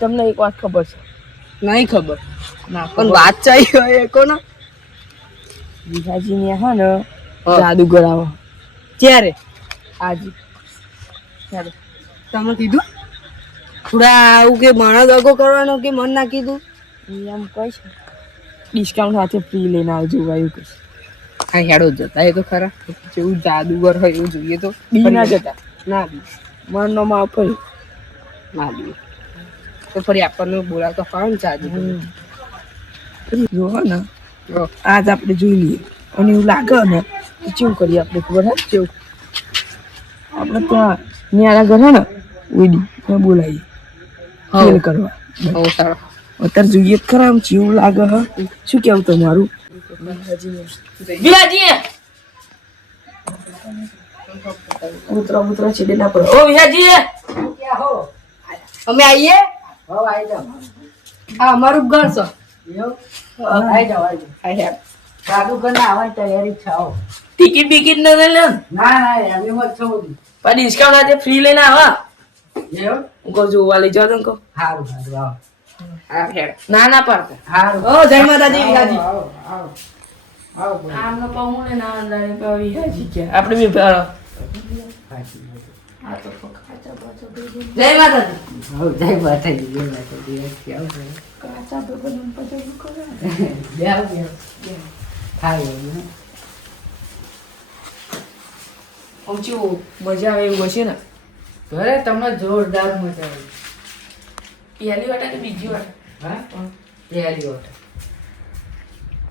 તમને એક વાત ખબર છે? નહીં ખબર ના પણ વાત ચાહી હોય કોને વિહાજી ને હા ને જાદુગર આવો ક્યારે આજે ચાલો તમે કીધું થોડા આવું કે માણસ દગો કરવાનો કે મન ના કીધું એમ કહે છે ડિસ્કાઉન્ટ સાથે ફ્રી લઈને આવજો એવું કહે હા હેડો જતા એ તો ખરા જેવું જાદુગર હોય એવું જોઈએ તો બી ના જતા ના બી મનનો માવ ફરી ના બી તો ફરી આપણને બોલાવતો ફાવે ને જાદુગર જો ને આજ આપણે જોઈ લઈએ અને એવું લાગે ને તો કેવું કરીએ આપણે ખબર હે કેવું આપણે ત્યાં ન્યારા ઘર હે ને ઓઈડી ત્યાં બોલાવીએ ખેલ કરવા હવ સારો અત્યારે જોઈએ જ ખરા આમ જેવું લાગે હ શું કેવું તમારું વિહાજી ઉતરા છેડે ના પડે ઓ વિહાજી અમે આવીએ હા અમારું ઘર છે ટિકિટ બિકિટ ન લઈ લે ડિસ્કાઉન્ટ આજે ફ્રી લઈને આવા કહો જોવા લઈ જાઓ તો ના ના પાડતા ઓ જય માતાજી વિહાજી આમનો પહોંચ ને ના અંદર વિહાજી કે આપણે બી જય માતાજી કાચા તો બધું પચાવી કરે ઓછું મજા આવે એવું હશે ને અરે તમને જોરદાર મજા આવી પહેલી વાર કે બીજી વાર પહેલી વાર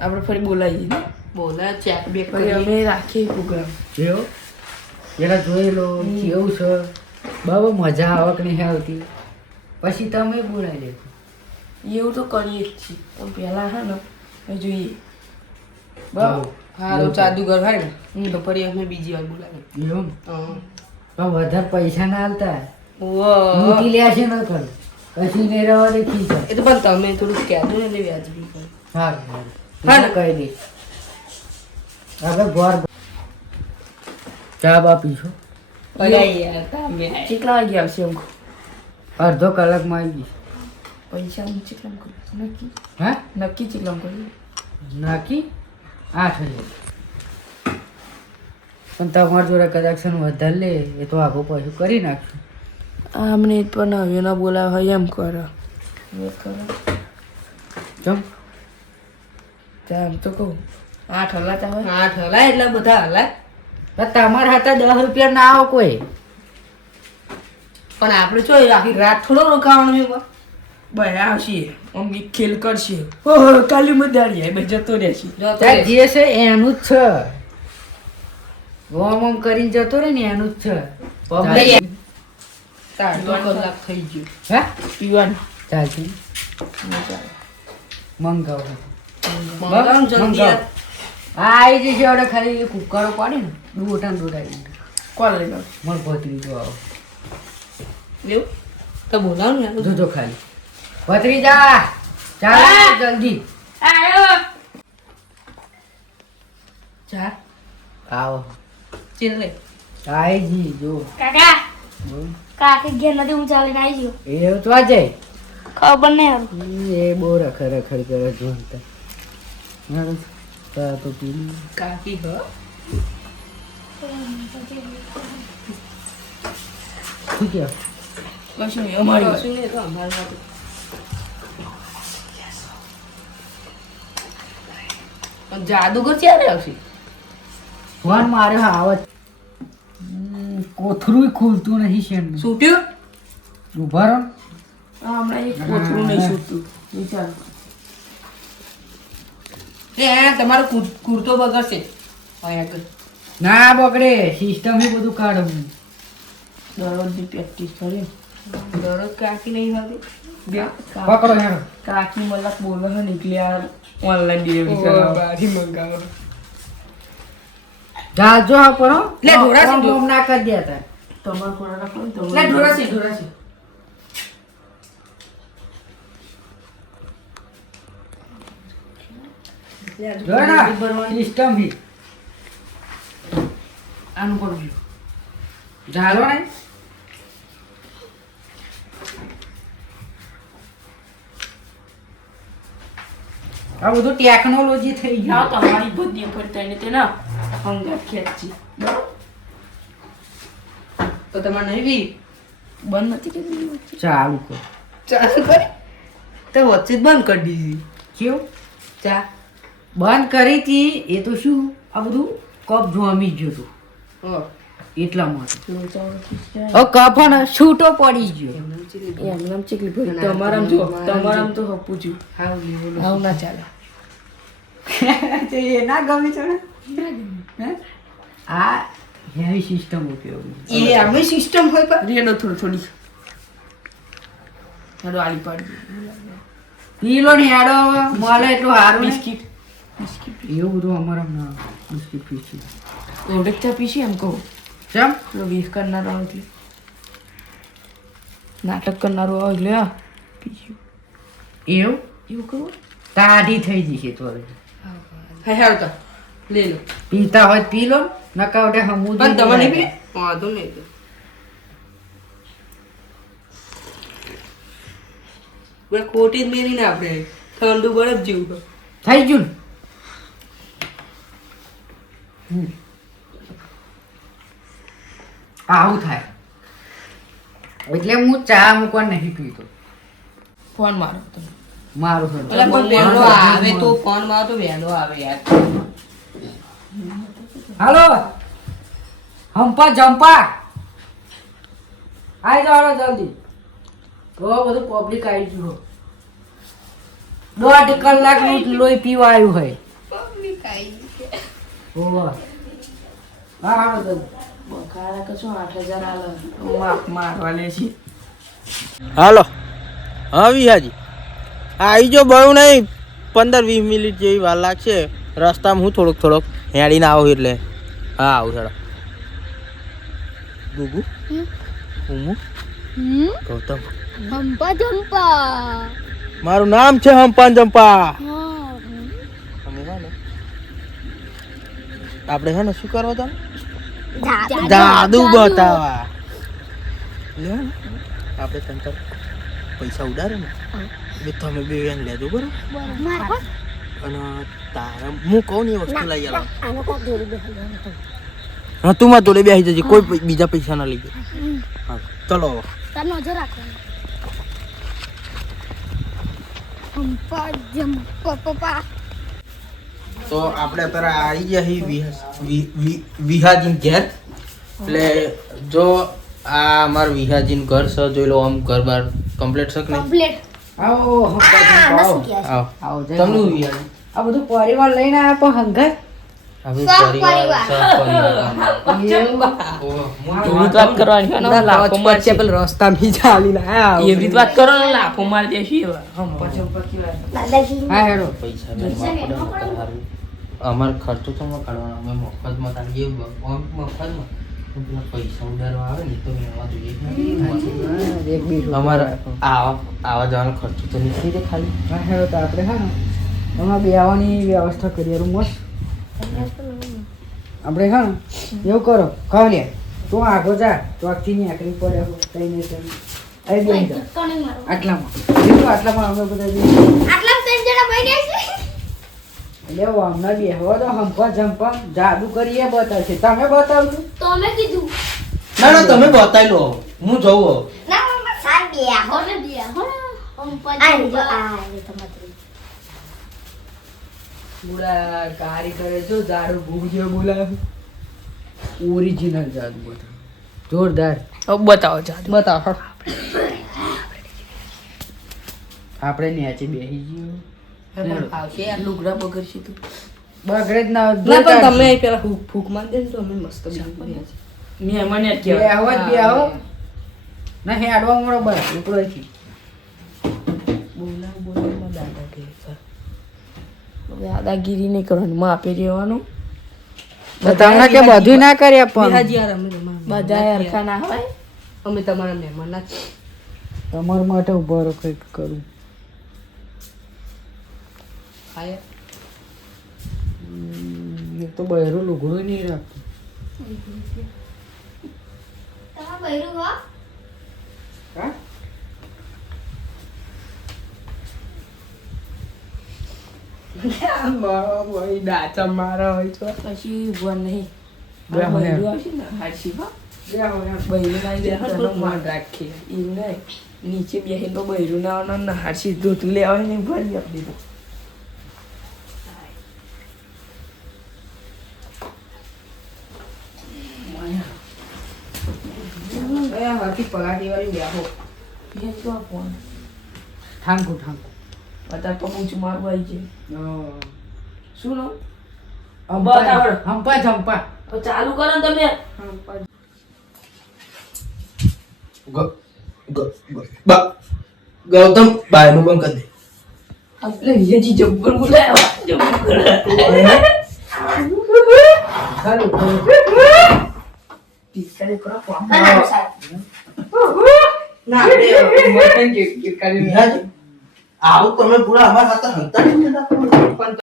આપણે ફરી બોલાવીએ ને બોલા ચેક બેક ફરી અમે રાખીએ પ્રોગ્રામ જેવો પેલા જોઈ લો કેવું છે બાબા મજા આવે કે નહીં આવતી પછી તમે બોલાવી દેજો એવું તો કરીએ જ છીએ પણ પહેલાં હે ને જોઈએ બરાબર હા તો જાદુગર હોય ને તો ફરી અમે બીજી વાર બોલાવીએ એવું તો વધારે પૈસા ના હાલતા લૂંટી લે છે ન કર પછી નહીં રહેવા દે ખીચ એ તો પણ તમે થોડું કહેજો ને એટલે વ્યાજબી કરો હા હા કહી દઈશ હવે ઘર ચા બા પીશો કેટલા વાગે આવશે એમ અડધો કલાકમાં આવી જઈશ પૈસા ચેટલામ કર્યું નક્કી હા નક્કી ચેટલામ કર્યું નક્કી 8,000 પણ તમારા જોડે કદાચ છે ને વધારે લે એ તો આગો પાછું કરી નાખશું આમને પણ હવે ના બોલાવે હોય એમ કરો ચમ આમ તો કહું 8 હલાતા હોય 8 હલાય એટલે બધા હલાય તમારા હાથે 10 રૂપિયા ના આવો કોઈ પણ આપણે જો આખી રાત થોડો રોકાવાનું છે ભાઈ આવશે મમ્મી ખેલ કરશે કાલી મદારી આવે જતો રહેશે જે છે એનું જ છે ઓમ ઓમ કરીને જતો રહે ને એનું જ છે કલાક થઈ ગયું હે પીવાનું ચાલશે મંગાવો આવી જશે હવે ખાલી કુકરો પાડી ને દોટા કોણ લઈ લો મને ભત્રીજો આવો એવું તો બોલાવ ને જોજો ખાલી ભત્રીજા ચાલ જલ્દી ચા આવો ચીલે આઈ જી જો કાકા કાકી ઘેર નથી હું ચાલીને આવી ગયો એ તો આ જાય ખબર નહીં એ બહુ રખડ કરે જોતા ચા તો પી કાકી હો ઠીક છે કશું નહીં અમારી કશું નહીં તો અમારી માટે જાદુગર ક્યારે આવશે ફોન માર્યો હા આવત કોથરું ખુલતું નહીં શેન છૂટ્યું ઉભા રહો હમણાં એક કોથળું નહીં છૂટતું વિચાર તમારો કુર્તો બગડશે ના બગડે સિસ્ટમ એ બધું કાઢવું દરરોજની પ્રેક્ટિસ કરી દરરોજ કાકી નહીં હતી પકડો હેરો કાકી મતલબ બોલો છે નીકળ્યા ઓનલાઈન ડિલિવરી કરાવો કાકી મંગાવો જાજો હા પણ લે ઢોરાસી બોમ ના કરી દેતા તમાર કોના રાખો ને લે ઢોરાસી જોના સિસ્ટમ ભી આનું કરું જાલો ને આ બધું ટેકનોલોજી થઈ હા ગયું તમારી બધી ઉપર તને તે ના હંગાત ખેંચી બરાબર તો તમારે નહીં બી બંધ નથી કરી ચાલુ કર ચાલુ કરી તો વચ્ચે જ બંધ કરી દીધી કેવું ચા બંધ કરી હતી એ તો શું આ બધું કપ જોમી ગયું હતું એટલા માટે હવે કપ ને છૂટો પડી ગયો એમનામ ચીકલી ભરી તમારામ જો તમારામ તો હપું છું આવું ના ચાલે એ ના ગમે છે ને હે? આ હેવી સિસ્ટમ ઉપયોગી એ આમે સિસ્ટમ હોય પણ રેડો થોડી હેડો આલી પાડી પીલો ને હેડો મળે એટલું સારું ને. બિસ્કિટ એવું બધું અમારા ના બિસ્કિટ પીસી ઓડક ચા પીશી એમ કહું ચમ પેલો વીસ કરનારો આવે એટલે નાટક કરનારો આવે એટલે આ પીશું એવું એવું કહું તાઢી થઈ જશે તો હા હા તો લે લો પીતા હોય તો પી લો નકા વડે હમું પણ તમારે નહીં પી વાંધો નહીં તો બે ખોટી જ મેરી ને આપણે ઠંડુ બરફ જેવું થઈ ગયું ને? આવું થાય એટલે હું ચા મૂકવા નહીં પીતો ફોન મારો તમે મારું એટલે પણ વહેલો આવે તો ફોન મારો તો વહેલો આવે યાર હાલો હંપા જંપા આઈ જાઓ જલ્દી બહુ બધું પબ્લિક આવી ગયું દોઢ કલાકનું લોહી પીવા આવ્યું હોય ઓહો હા હાલો જલ્દી બકારા કશો 8000 આલે મારવા લે છે હાલો હા વિહાજી આવી જો બહુ નહીં 15-20 મિનિટ જેવી વાર લાગશે રસ્તામાં હું થોડોક હેડીને આવું એટલે હા આવું ચાલો ગુગુ હું ગૌતમ હંપા જંપા મારું નામ છે હંપાન જંપા અમે છે ને આપણે છે ને શું કરવા હતા જાદુ બતાવવા લે ને આપણે તંતર પૈસા ઉડાડે ને એટલે તમે બે વેન લેજો બરોબર અને તારા હું કહું ને એ વસ્તુ લઈ આવવાનું હા તું મારા જોડે બેસી જજે કોઈ બીજા પૈસા ના લઈ જાય હા ચલો નજર રાખો હંપા જંપા પપ્પા તો આપણે અત્યારે આવી ગયા છીએ વિહાજીન ઘેર એટલે જો આ અમારું વિહાજીન ઘર છે જોઈ લો આમ ઘર બાર કમ્પ્લીટ છે કે નહીં કમ્પ્લીટ આવો હંપા જંપા આવો આવો આવો જય તમને માતા. વિહાજી આ બધું પરિવાર લઈને આવ્યા પણ હંગાત હવે સહપરિવાર. એવી વાત કરવાની હોય ને લાફો મારશે પેલો રસ્તામાં ચાલીને આયા એવી રીત વાત કરો ને લાફો મારી દેશે એવા હમ પછી દાદાજી હા હેડો પૈસા અમારે ખર્ચો તો ન કાઢવાનો અમે મફતમાં કાઢીએ મફતમાં પેલા પૈસા ઉડાડવા આવે ને તો મેળવા જોઈએ અમારે આવા જવાનો ખર્ચો તો નીકળી જાય ખાલી હા હેડો તો આપણે હા ને એમાં બેવાની વ્યવસ્થા કરીએ મસ્ત આપણે હા ને એવું કરો કહો લે તું આગો જા ચોકથી ની આકરી પડે કઈ નહીં કઈ અહીં બેસી જા કોને મારો આટલામાં બીજું આટલામાં અમે બધા જઈએ આટલા 3 જણા બેઠા છે એટલે હમણાં બેહવા દો હંપા જંપા જાદુ કરીએ બતાવશે તમે બતાવજો તો અમે કીધું ના ના તમે બતાવી લો હું જોઉં ના મમ્મા સાર ગયા હો ને દિયા હો હંપા જંપા આ રે તમારી બુડા કારીગરે જો જાડો ભૂખ જેવો બોલાવે ઓરિજિનલ જાદુ બતાવ જોરદાર હવે બતાવો જાદુ બતાવો આપણે નેચે બેસી ગયો આવશે યાર લુગડા બગડશે તું બગડે જ ના ના પણ તમે પેલા ફૂક મારી દે ને તો અમે મસ્ત મેં મને જ બેહવા જ બેહો ના હેડવા મળો બસ ઉપડો છે બોલાવમાં દાદા કે દાદાગીરી નહીં કરવાની માં આપી રહેવાનું તમને કે બધું ના કરે પણ હાજી યાર અમે બધા હરખા ના હોય અમે તમારા મહેમાન ના છીએ તમારા માટે ઉભા રહો કંઈક કરું આયા એક તો બહેરું લુગડું નહીં રાખતું તમાર બૈરું હો હા મારો ભાઈ ડાચા મારા હોય તો કશી ભણ નહીં બે આ મને. બૈરું આવશે ને હાચી હો. બૈરું ના જાય તો એનું માન રાખીએ એવું નહીં નીચે બેસીને તો બૈરું ના આવવાનું ને હાચી દૂધ લેવાય ને ભરી આપી દીધું પગાટી વાળી બેહો એ તો ફોન ઠાંકુ ઠાંકુ અત્યારે તો મૂછ મારવું આવી છે શું લો હંપા હંપા તો ચાલુ કરો ને તમે ગૌતમ બાયનું બંધ કરી દે. આપણે વિજયજી જબ્બર બોલાયા જબ્બર પિસ્કારે કરો ફોન ના આપણે આવું તમે પૂરા અમારા હાથે હંતાડી દીધા.